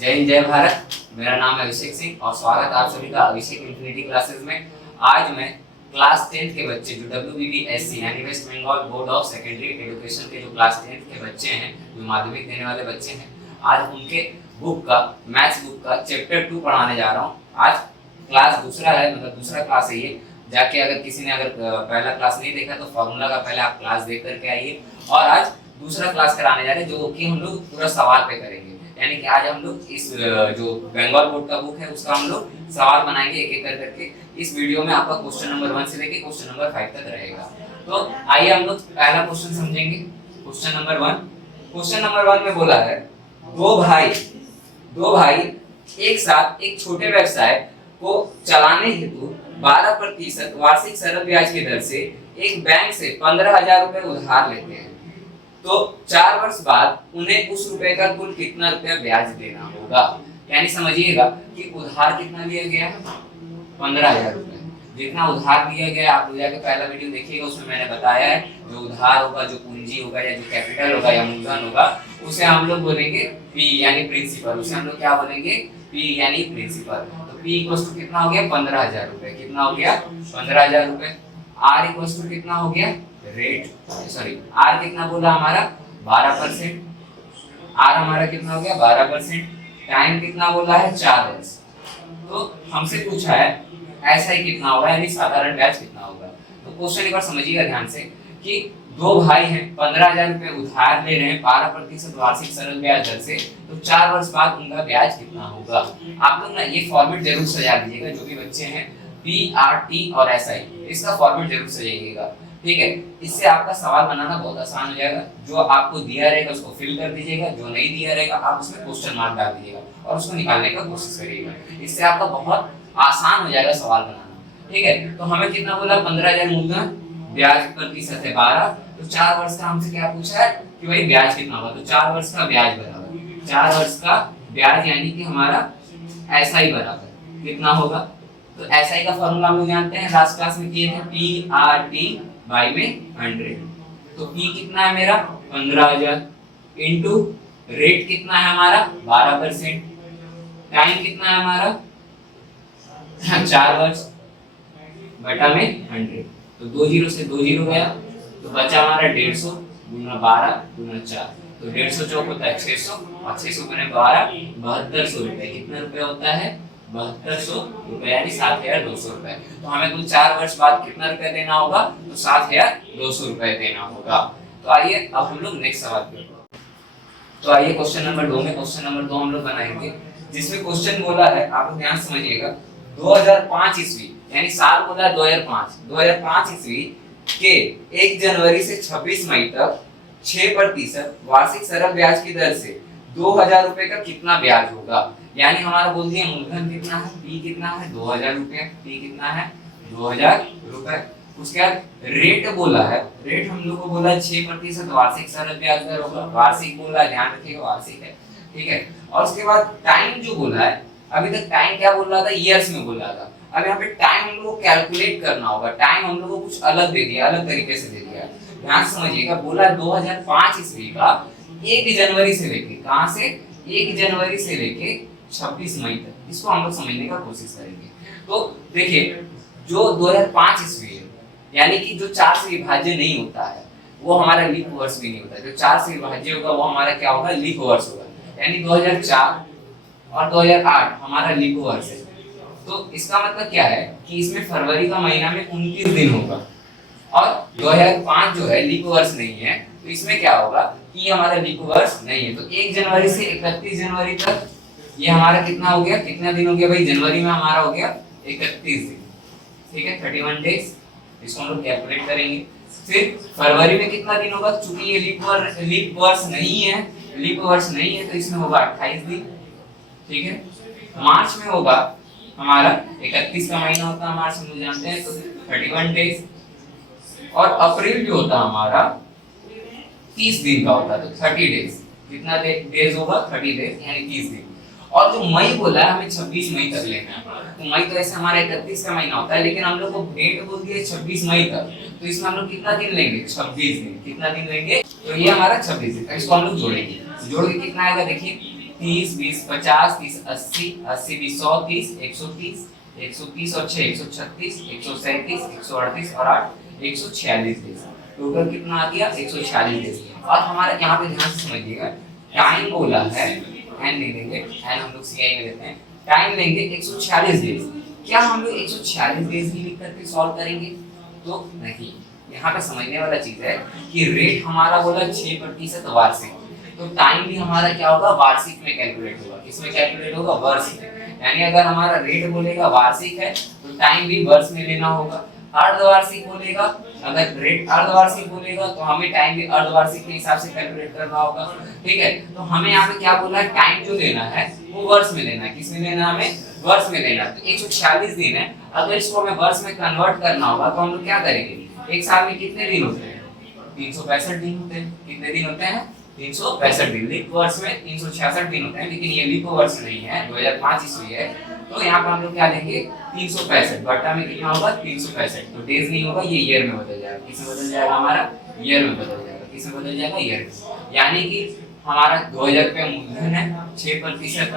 जय हिंद जय भारत। मेरा नाम है अभिषेक सिंह और स्वागत है आप सभी का अभिषेक इन्फिनिटी क्लासेस में। आज मैं क्लास 10th के बच्चे जो WBBSC यानी West Bengal board of secondary education के जो क्लास 10th के बच्चे हैं, जो माध्यमिक देने वाले बच्चे हैं, आज उनके बुक का मैथ्स बुक का चैप्टर 2 पढ़ाने जा रहा हूँ। आज क्लास दूसरा है, मतलब दूसरा क्लास है ये। जाके अगर किसी ने पहला क्लास नहीं देखा तो फॉर्मूला का पहले आप क्लास देख करके आइए। और आज दूसरा क्लास कराने जा रहे हैं जो कि हम लोग पूरा सवाल पे करेंगे। यानी कि आज हम लोग इस जो बंगाल बोर्ड का बुक है उसका हम लोग सवाल बनाएंगे एक एक करके। इस वीडियो में आपका क्वेश्चन नंबर 1 से लेके क्वेश्चन नंबर 5 तक रहेगा। तो आइए हम लोग पहला क्वेश्चन समझेंगे। Question number 1। क्वेश्चन नंबर 1 में बोला है दो भाई एक साथ एक छोटे व्यवसाय को चलाने हेतु 12% वार्षिक सरल ब्याज की दर से एक बैंक से 15,000 रुपए उधार लेते हैं, तो 4 वर्ष बाद उन्हें उस रुपए का कुल कितना रुपया ब्याज देना होगा। यानी समझिएगा कि उधार कितना लिया गया है, 15,000 रुपए। जितना उधार लिया गया, आप लोग जाके पहला वीडियो देखिएगा, उसमें मैंने बताया है जो उधार होगा, जो पूंजी होगा या जो कैपिटल होगा या मूलधन होगा, उसे हम लोग बोलेंगे पी यानी प्रिंसिपल। उसे हम लोग क्या बोलेंगे, पी यानी प्रिंसिपल। तो पी इक्वल टू कितना हो गया, 15,000 रुपए। कितना हो गया, 15,000 रुपए। आर इक्वल टू कितना हो गया, रेट आर कितना बोला हमारा, 12%। आर हमारा कितना हो गया, 12%। टाइम कितना बोला है, 4 वर्ष। तो हमसे पूछा है ऐसा ही कितना होगा, यानी साधारण ब्याज कितना होगा। तो क्वेश्चन एक बार समझिएगा ध्यान से कि दो भाई हैं, 15,000 रुपए उधार ले रहे हैं 12% वार्षिक सरल ब्याज दर से, तो 4 वर्ष बाद उनका ब्याज कितना होगा। आप लोग ना ये फॉर्मेट जरूर सजा दीजिएगा, जो भी बच्चे हैं PRT और SI, इसका फॉर्मेट जरूर सजाइएगा, ठीक है। इससे आपका सवाल बनाना बहुत आसान हो जाएगा। जो आपको दिया रहेगा उसको फिल कर दीजिएगा, जो नहीं दिया रहेगा आप उसमें क्वेश्चन मार्क डाल दीजिएगा और उसको निकालने का कोशिश करिएगा। इससे आपका बहुत आसान हो जाएगा सवाल बनाना, ठीक है। तो हमें कितना बोला, 15,000 मूलधन, ब्याज प्रतिशत है 12, तो 4 वर्ष का हमसे क्या पूछा है कि भाई ब्याज कितना होगा। तो 4 वर्ष का ब्याज बराबर 4 वर्ष का ब्याज, यानी कि हमारा SI बराबर कितना होगा। तो SI का फॉर्मूला हम लोग जानते हैं, लास्ट क्लास में किए थे, PRT बाई में 100। तो P कितना है मेरा, 15,000 इंटू रेट कितना है हमारा, 12%। टाइम कितना है हमारा 4 वर्ष बटा में 100। तो 2 जीरो से 2 जीरो गया, तो बचा हमारा 150 गुना 12 गुना 4। तो 150 चौक होता है 600 और 600 गुना 12 7200 रुपए। कितना रुपया होता है, 7200 रुपए, यानी 7,200 रुपए। तो हमें कुल 4 वर्ष बाद कितना रुपया देना होगा, तो 7,200 रुपए देना होगा। तो आइए अब हम लोग नेक्स्ट सवाल पे। तो आइए क्वेश्चन नंबर 2 में, क्वेश्चन नंबर 2 हम लोग बनाएंगे, जिसमें क्वेश्चन बोला है, आप लोग ध्यान समझिएगा, 2005 ईस्वी, यानी साल बोला है 2005 ईस्वी के 1 जनवरी से 26 मई तक 6% वार्षिक सरल ब्याज की दर से 2,000 रुपए का कितना ब्याज होगा। यानी हमारा बोल दिया मूलधन कितना है, P कितना है, 2,000 रुपए। P कितना है, 2,000 रुपए। उसके बाद रेट बोला है, रेट हम लोग को बोला है 6% वार्षिक सरल ब्याज दर होगा। वार्षिक बोला है, ध्यान रखिएगा वार्षिक है, ठीक है। और उसके बाद टाइम जो बोला है, अभी तक टाइम क्या बोल रहा था, ईयर्स में बोल रहा था। अब यहाँ पे टाइम हम लोग को कैलकुलेट करना होगा। टाइम हम लोग को कुछ अलग दे दिया, अलग तरीके से दे दिया। ध्यान समझिएगा, बोला 2005 ईस्वी का 1 जनवरी से लेके, कहां से, 1 जनवरी से लेके 26 मई तक। इसको हम लोग समझने का कोशिश करेंगे। तो देखिए, जो 2005 ईस्वी है, यानी कि जो 4 से विभाज्य नहीं होता है वो हमारा लीप वर्ष भी नहीं होता। जो 4 से विभाज्य होगा वो हमारा क्या होगा, लीप वर्ष होगा। यानी 2004 और 2008 हमारा लीप वर्ष है। तो इसका मतलब क्या है कि इसमें फरवरी का महीना में 29 दिन होगा और 2005 जो है लीप वर्ष नहीं है, तो इसमें क्या होगा कि ये हमारा लीप वर्ष नहीं है। तो 1 जनवरी से 31 जनवरी तक ये हमारा कितना हो गया, कितना दिन हो गया भाई, जनवरी में हमारा हो गया 31 दिन, ठीक है, 31 डेज। इसको हम लोग कैलकुलेट करेंगे। फिर फरवरी में कितना दिन होगा, चूंकि ये लीप वर्ष नहीं है, तो इसमें होगा 28 दिन, ठीक है। मार्च में होगा हमारा 31 का महीना होता है मार्च में, लोग जानते हैं, तो 31 डेज। और अप्रैल जो होता है हमारा 30 दिन का होता है, तो 30 डेज। कितना डेज होगा, 30 डेज, यानी 30 दिन। और जो मई बोला है हमें 26 मई तक लेना है। तो मई तो ऐसे हमारा 31 का महीना होता है, लेकिन हम लोग को डेट बोल दिया 26 मई तक, तो इसमें हम लोग कितना दिन लेंगे, 26 दिन। कितना दिन लेंगे, तो ये हमारा 26 दिन। इसको हम लोग जोड़ेंगे, जोड़ के कितना आएगा देखिए, 30 20 50 30 80 80 20 130 130 130 और 6 136 137 138 और 8 146 डेज। टोटल कितना आ गया 146 डेज। और हमारा यहाँ पे ध्यान से समझिएगा, टाइम बोला है एन ले लेंगे, एन हम लोग सीआई में लेते हैं, टाइम लेंगे 146 डेज। क्या हम लोग 146 डेज ही लिख करके सॉल्व करेंगे? तो नहीं, यहाँ पे समझने वाला चीज है कि रेट हमारा बोला 6% वार्षिक, तो टाइम भी हमारा क्या होगा वार्षिक में कैलकुलेट होगा। किसमें कैलकुलेट होगा? वर्ष में। यानी अगर हमारा रेट बोलेगा वार्षिक है तो टाइम भी वर्ष में लेना होगा। अर्धवार्षिक बोलेगा, अगर रेट अर्धवार्षिक बोलेगा तो हमें टाइम भी अर्धवार्षिक के हिसाब से कैलकुलेट करना होगा। ठीक है, तो हमें यहाँ पे क्या बोला है, टाइम जो लेना है वो वर्ष में लेना है। किसमें लेना है? हमें वर्ष में लेना है। तो 146 दिन है, अगर इसको हमें वर्ष में कन्वर्ट करना होगा तो हम लोग क्या करेंगे? एक साल में कितने दिन होते हैं? 365 दिन होते हैं। कितने दिन होते हैं? 365 दिन। लीप वर्ष में 366 दिन होते हैं, लेकिन ये लीप वर्ष नहीं है, 2005 ईस्वी है, तो यहाँ पर हम लोग क्या लेंगे 365 बटा में कितना होगा 365। तो डेज नहीं होगा, ये ईयर में बदल जाएगा। किसमें बदल जाएगा? हमारा ईयर में बदल जाएगा। किसमें बदल जाएगा? ईयर में। यानी कि हमारा 2000 रुपया मूलधन है, 6%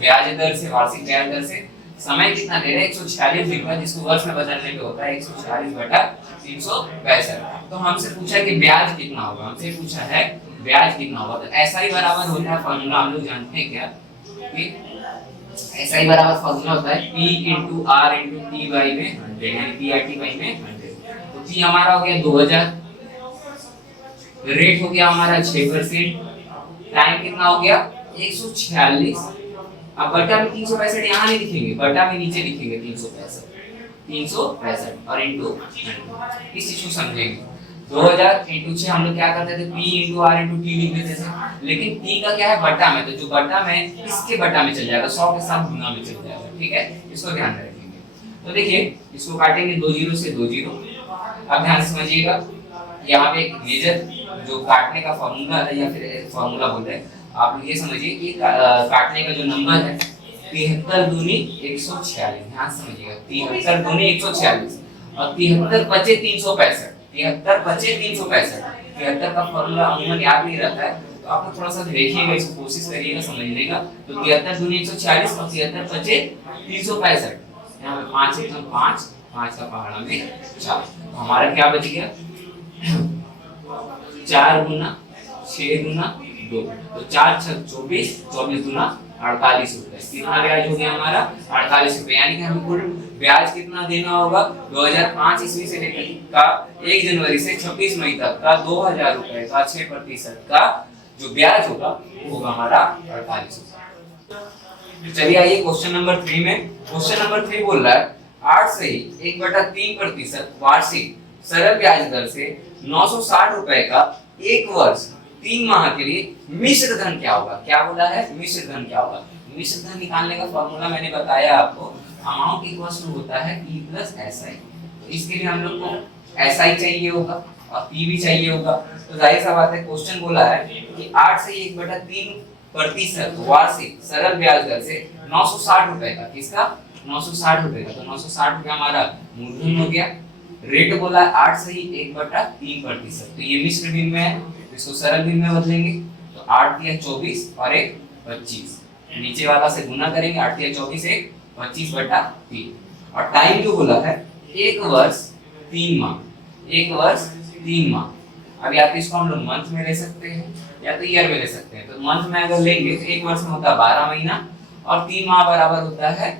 ब्याज दर से, वार्षिक ब्याज दर से, समय कितना दे रहे हैं 146 दिन का, जिसको वर्ष में बदलने पे होता है 146 बटा 365। तो हमसे पूछा कि ब्याज कितना होगा, हमसे पूछा है ब्याज कितना होगा। तो ऐसा ही बराबर होता है फॉर्मूला, हम लोग जानते हैं क्या कि ऐसा ही बराबर फॉर्मूला होता है P into R into T by में 100, यानी PRT by में 100। तो P हमारा हो गया 2000, रेट हो गया हमारा 6%, टाइम कितना हो गया 146। अब बटा में 365 यहाँ नहीं लिखेंगे, बटा में नीचे लिखेंगे 365 और इनटू 100। इस चीज को समझेंगे। 2000 इनटू 6 हम लोग क्या करते थे, P into R into T लिख देते थे, लेकिन T का क्या है बटा में, तो जो बटा में इसके बटा में चल जाएगा, 100 के साथ गुना में चल जाएगा। ठीक है, इसको ध्यान में रखेंगे। तो देखिए इसको काटेंगे 2 जीरो से 2 जीरो। अब ध्यान से समझिएगा, यहाँ पे एक मेजर जो काटने का फॉर्मूला है या फिर फॉर्मूला बोलते हैं, आप लोग ये समझिए कि काटने का जो नंबर है 73 दूनी 146। ध्यान समझिएगा, 73 दूनी 146 और 73 बचे 365। 73 बचे 365। 73 का फॉर्मूला अमूमन याद नहीं रहता है, तो आप लोग थोड़ा सा देखिएगा, इसको कोशिश करिएगा समझने का। तो 73 दूनी 146 और 73 बचे 365। यहाँ पे 5 एकदम 5, 5 का पहाड़ा में 4, तो हमारा क्या बच गया 4 गुना 6 गुना 2, तो 4 6 24, 24 गुना 48 रुपए। कितना ब्याज हो गया हमारा 48 रुपए। यानी कि हमें कुल ब्याज कितना देना होगा 2005 ईस्वी से लेकर का 1 जनवरी से 26 मई तक का 2000 रुपए का 6% का जो ब्याज होगा वो होगा हमारा 48 रुपए। चलिए आइए क्वेश्चन नंबर 3 में। क्वेश्चन नंबर 3 बोल रहा है 8 से 1/3% वार्षिक सरल ब्याज दर से 960 रुपए का 1 वर्ष 3 माह के लिए मिश्र धन क्या होगा। क्या बोला है? मिश्र धन क्या होगा। मिश्र धन निकालने का फॉर्मूला मैंने बताया आपको, अमाउंट इक्वल्स टू होता है P प्लस SI। तो इसके लिए हम लोग को SI चाहिए होगा और P भी चाहिए होगा। तो जाहिर सा बात है, क्वेश्चन बोला है कि 8 से 1/3% वार्षिक सरल ब्याज दर से 960 रुपए का, किसका 960 रुपए का, तो 960 रुपए हमारा मूलधन हो गया। रेट बोला है 8 से 1/3%, तो ये मिश्र भिन्न में है, इसको सरल भिन्न में बदलेंगे। तो 8 या 24 और 1 25, नीचे वाला से गुना करेंगे, 8 या 24 1 25/3। और टाइम जो बोला है 1 वर्ष 3 माह, 1 वर्ष 3 माह। अब या तो इसको हम लोग मंथ में ले सकते हैं या तो ईयर में ले सकते हैं। तो मंथ में अगर लेंगे तो 1 वर्ष में होता है 12 महीना और 3 माह बराबर होता है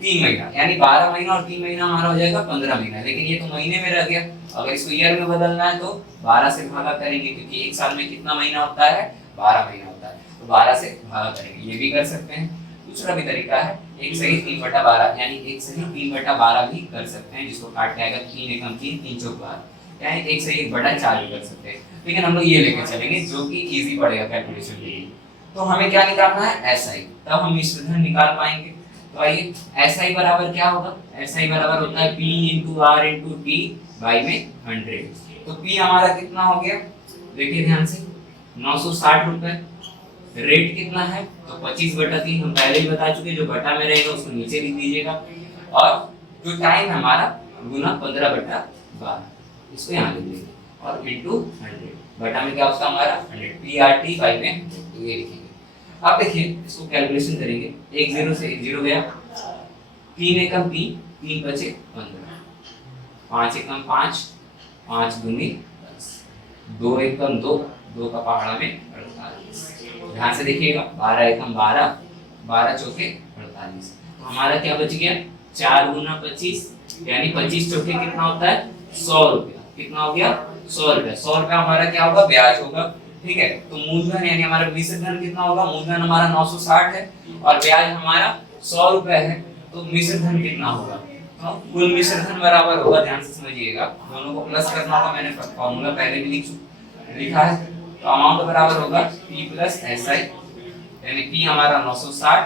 3 महीना, यानी 12 महीना और 3 महीना हमारा हो जाएगा 15 महीना। लेकिन ये तो महीने में रह गया, अगर इसको ईयर में बदलना है तो 12 से भागा करेंगे, क्योंकि एक साल में कितना महीना होता है 12 महीना होता है, तो 12 से भागा करेंगे। ये भी कर सकते हैं। दूसरा भी तरीका है 1 सही 3/12, यानी 1 सही 3/12 भी कर सकते हैं, जिसको काट के आएगा 3 एकम 3 3 चौक 12, यानी 1 सही 1/4 भी कर सकते हैं। लेकिन हम लोग ये लेके चलेंगे जो कि इजी पड़ेगा कैलकुलेशन के लिए। तो हमें क्या निकालना है SI, तब हम मिश्र धन निकाल पाएंगे। तो आइए SI बराबर क्या होगा, SI बराबर होता है P into R into T by में 100। तो P हमारा कितना हो गया, देखिए ध्यान से 960 रुपए। रेट कितना है तो 25/3, हम पहले ही बता चुके, जो बटा में रहेगा उसको नीचे लिख दीजिएगा। और जो टाइम है हमारा गुना 15/12, इसको यहाँ लिख देंगे और इनटू 100। बटा में क्या होगा हमारा 100, PRT by में ये लिखेंगे। अब देखिए इसको कैलकुलेशन करेंगे, एक जीरो से एक जीरो गया, 3 एकम 3, 3 बचे 15, 5 एकम 5, 5 दूनी 10, 2 एकम 2, 2 का पहाड़ा में 48। ध्यान से देखिएगा, 12 एकम 12, 12 चौके 48। तो हमारा क्या बच गया, 4 गुना 25, यानी 25 चौके कितना होता है 100 रुपया। कितना हो गया 100 रुपया। 100 रुपया हमारा क्या होगा, ब्याज होगा। ठीक है, तो मूलधन यानी हमारा मिश्र धन कितना होगा, मूलधन हमारा 960 है और ब्याज हमारा 100 रुपए है, तो मिश्र धन कितना होगा, तो कुल मिश्र धन बराबर होगा, ध्यान से समझिएगा, दोनों को प्लस करना होगा, मैंने फॉर्मूला पहले भी लिखा है। तो अमाउंट बराबर होगा P प्लस SI, यानी P हमारा 960,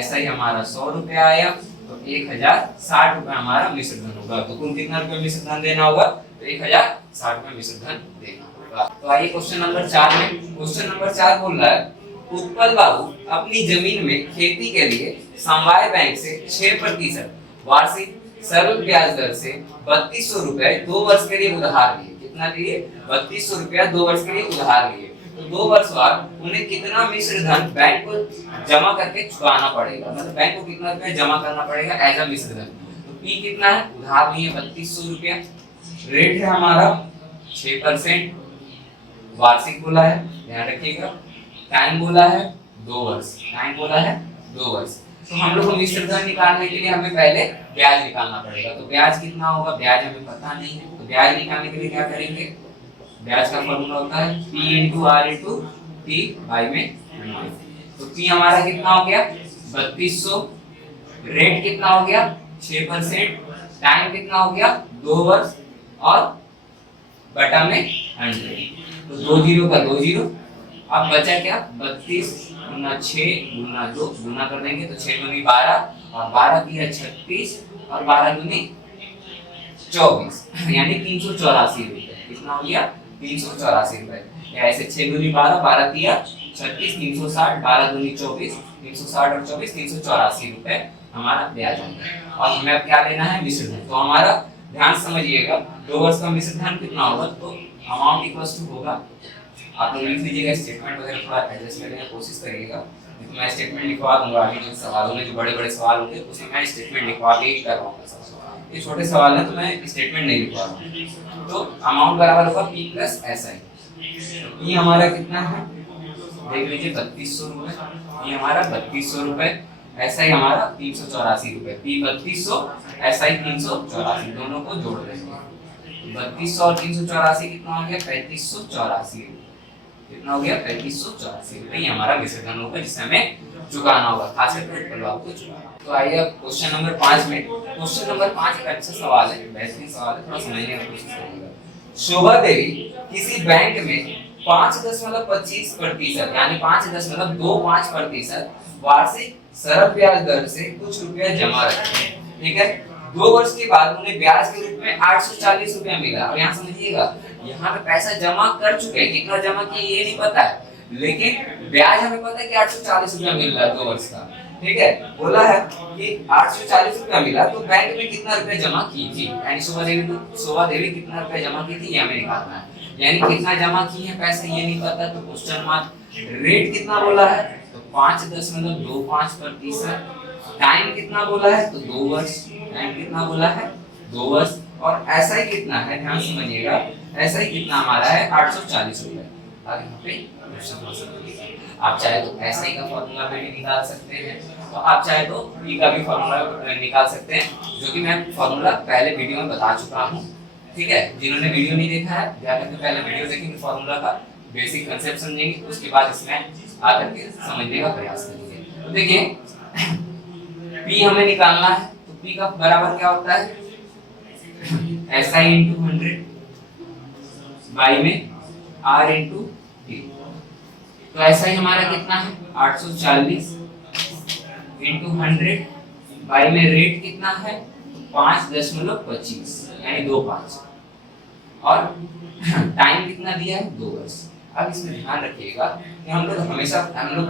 SI हमारा 100 रुपए आया, तो 1060 रुपए हमारा मिश्र धन होगा। तो कुल कितना रुपए मिश्र धन देना होगा, तो 1060 रुपए मिश्र धन देना होगा। तो आइए क्वेश्चन नंबर 4 में। क्वेश्चन नंबर 4 बोल रहा है, उत्पल बाबू अपनी जमीन में खेती के लिए समवाय बैंक से 6% वार्षिक सरल ब्याज दर से 3200 रुपए 2 वर्ष के लिए उधार लिए। कितना लिए, 3200 रुपया 2 वर्ष के लिए उधार लिए। तो 2 वर्ष बाद उन्हें कितना मिश्र धन बैंक को जमा करके चुकाना पड़ेगा, मतलब बैंक को कितना रुपया जमा करना पड़ेगा एज अ मिश्र धन। तो P कितना है, उधार लिए 3200 रुपया, रेट है हमारा 6%, वार्षिक बोला है, ध्यान रखिएगा, टाइम बोला है 2 वर्ष, टाइम बोला है 2 वर्ष। तो हम लोग को मिश्र धन निकालने के लिए हमें पहले ब्याज निकालना पड़ेगा। तो ब्याज कितना होगा, ब्याज हमें पता नहीं है, तो ब्याज निकालने के लिए क्या करेंगे, ब्याज का फॉर्मूला होता है P into R into T by में 100। तो P हमारा कितना हो गया 3200, रेट कितना हो गया 6%, टाइम कितना हो गया 2 वर्ष और बटा में 100। तो 2 जीरो का 2 जीरो, अब बचा क्या 32 गुना 6 गुना 2 गुना कर देंगे, तो 6 दूनी 12 और 12 की है 36 और 12 दूनी 24, यानी 384 रुपए। कितना हो गया 384 रुपए, या ऐसे 6 दूनी 12, 12 दिया 36, 360, 12 दूनी 24, 360 और 24 384 रुपए हमारा ब्याज होगा। और हमें अब क्या लेना है, मिश्र धन। तो हमारा ध्यान समझिएगा, 2 वर्ष का मिश्र धन कितना होगा, तो अमाउंट इक्वल्स टू होगा, आप लोग लिख लीजिएगा, स्टेटमेंट वगैरह थोड़ा एडजस्ट करने की कोशिश करिएगा। तो मैं स्टेटमेंट लिखवा दूंगा, आगे जो सवालों में जो बड़े-बड़े सवाल होंगे उसमें मैं स्टेटमेंट लिखवा के ही करवाऊंगा सब। ये छोटे सवाल हैं तो मैं स्टेटमेंट नहीं लिखवा रहा। तो अमाउंट बराबर होगा P प्लस SI। तो P हमारा कितना है, देख लीजिए 3200 रुपए, P हमारा 3200 रुपए, SI हमारा 384 रुपए। P 3200, SI 384, दोनों को जोड़ देंगे, 3200 और 384 कितना हो गया 3584। कितना हो गया 3584 रुपए, ये हमारा मिश्र धन होगा जिसे हमें चुकाना होगा, खास करके उत्पल बाबू को चुकाना। तो आइए अब क्वेश्चन नंबर 5 में। क्वेश्चन नंबर 5 एक अच्छा सवाल है, बेहतरीन सवाल है, थोड़ा समझने की कोशिश करिएगा। शोभा देवी किसी बैंक में 5.25% यानी 5.25% वार्षिक सरल ब्याज दर से कुछ रुपया जमा रखते हैं। ठीक है, 2 वर्ष के बाद उन्हें ब्याज के रूप में 840 रुपया मिला। और यहाँ समझिएगा, यहाँ पे पैसा जमा कर चुके हैं, कितना जमा किए ये नहीं पता है, लेकिन ब्याज हमें पता है कि 840 रुपया मिल रहा है 2 वर्ष का। ठीक है, बोला है कि 840 रुपया मिला, तो बैंक में कितना रुपया जमा की थी, यानी शोभा देवी कितना रुपया जमा की थी ये हमें निकालना है। यानी कितना जमा की है पैसे ये नहीं पता, तो क्वेश्चन मार्क। रेट कितना बोला है, तो 5.25%। टाइम कितना बोला है, तो 2 वर्ष, टाइम कितना बोला है 2 वर्ष। और SI कितना है, ध्यान समझिएगा, SI कितना हमारा है 840 रुपए। अब यहाँ पे क्वेश्चन आप चाहे तो SI का फॉर्मूला भी निकाल सकते हैं, तो आप चाहे तो P का भी फॉर्मूला निकाल सकते हैं, जो कि मैं फॉर्मूला पहले वीडियो में बता चुका हूँ। ठीक है, जिन्होंने वीडियो नहीं देखा है जाकर के पहले वीडियो देखेंगे, फॉर्मूला का बेसिक कांसेप्ट समझेंगे, उसके बाद इसमें आकर के समझने का प्रयास करेंगे। तो देखिए P हमें निकालना है, तो P का बराबर क्या होता है SI into 100 बाई में R into T। तो SI हमारा कितना है 840 into 100 बाई में रेट कितना है 5.25 यानी 25, और टाइम कितना दिया है 2 वर्ष। अब इसमें ध्यान रखिएगा कि हम लोग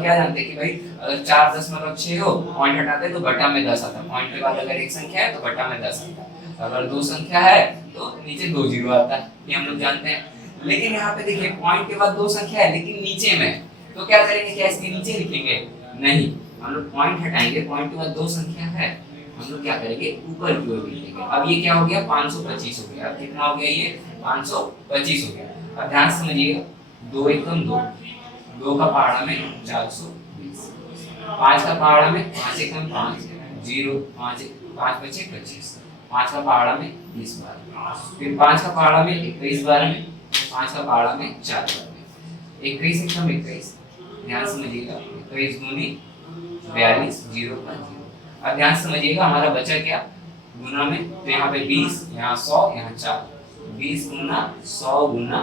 क्या जानते हैं कि भाई अगर 4.6 हो, पॉइंट हटाते तो बटा में 10 आता है, पॉइंट के बाद अगर एक संख्या है तो बटा में 10 आता है, अगर 2 संख्या है तो नीचे 2 जीरो आता है, ये हम लोग जानते हैं। लेकिन यहाँ पे देखिए पॉइंट के बाद 2 संख्या है लेकिन नीचे में तो क्या करेंगे, क्या इसके नीचे लिखेंगे? नहीं, हम लोग पॉइंट हटाएंगे, पॉइंट के बाद दो संख्या है, हम लोग क्या करेंगे, ऊपर की ओर लिखेंगे। अब ये क्या हो गया, 525 हो गया। अब कितना हो गया, ये 525 हो गया। अब ध्यान से समझिएगा, 2 एकम 2, 2 का पहाड़ा में 420, 5 का पहाड़ा में 5 एकम 5, 0, 5 5 बचे 25, 5 का पहाड़ा में 20 बार, फिर 5 का पहाड़ा में 21 बार में, 5 का पहाड़ा में 4 बार में, 21 एकम 21, ध्यान समझिएगा, 21 दूनी 42, 0 का 0। अब ध्यान समझिएगा, हमारा बचा क्या, गुना में, तो यहाँ पे 20, यहाँ 100, यहाँ 4, 20 गुना 100 गुना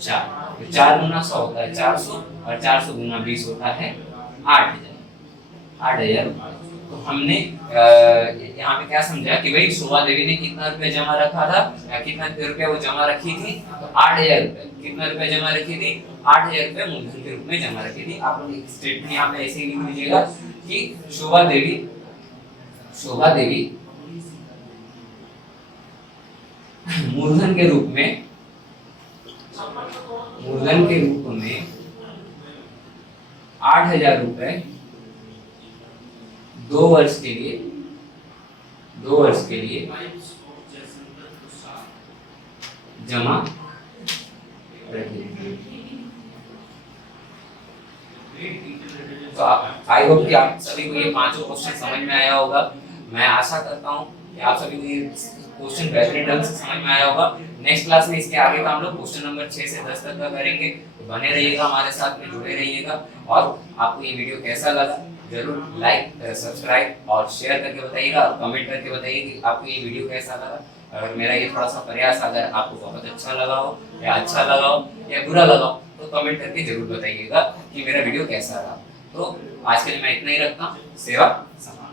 4, तो 4 गुना 100 होता है 400, और 400 गुना 20 होता है 8,000 रुपये। तो हमने यहाँ पे क्या समझा कि भाई शोभा देवी ने कितना रुपया जमा रखा था, या कितना रुपया वो जमा रखी थी, तो 8,000 रुपये। कितना रुपया जमा रखी थी, 8,000 रुपये मूलधन के रूप में जमा रखी थी। आप लोग एक स्टेटमेंट यहाँ पे ऐसे ही लिख लीजिएगा कि शोभा देवी मूलधन के रूप में 8,000 रुपए 2 वर्ष के लिए जमा रखेगी। तो आई होप कि आप सभी को ये पांचों क्वेश्चन समझ में आया होगा। मैं आशा करता हूँ कि आप सभी को ये क्वेश्चन बेहतरीन ढंग से समझ में आया होगा। नेक्स्ट क्लास में इसके आगे का हम लोग क्वेश्चन नंबर 6 से 10 तक का करेंगे। तो बने रहिएगा, हमारे साथ में जुड़े रहिएगा। और आपको ये वीडियो कैसा लगा जरूर लाइक, सब्सक्राइब और शेयर करके बताइएगा, कमेंट करके बताइए कि आपको ये वीडियो कैसा लगा। अगर मेरा ये थोड़ा सा प्रयास अगर आपको बहुत अच्छा लगा हो या अच्छा लगा हो या बुरा लगा हो तो कमेंट करके जरूर बताइएगा कि मेरा वीडियो कैसा रहा। तो आज के लिए मैं इतना ही रखता हूँ। सेवा समाप्त।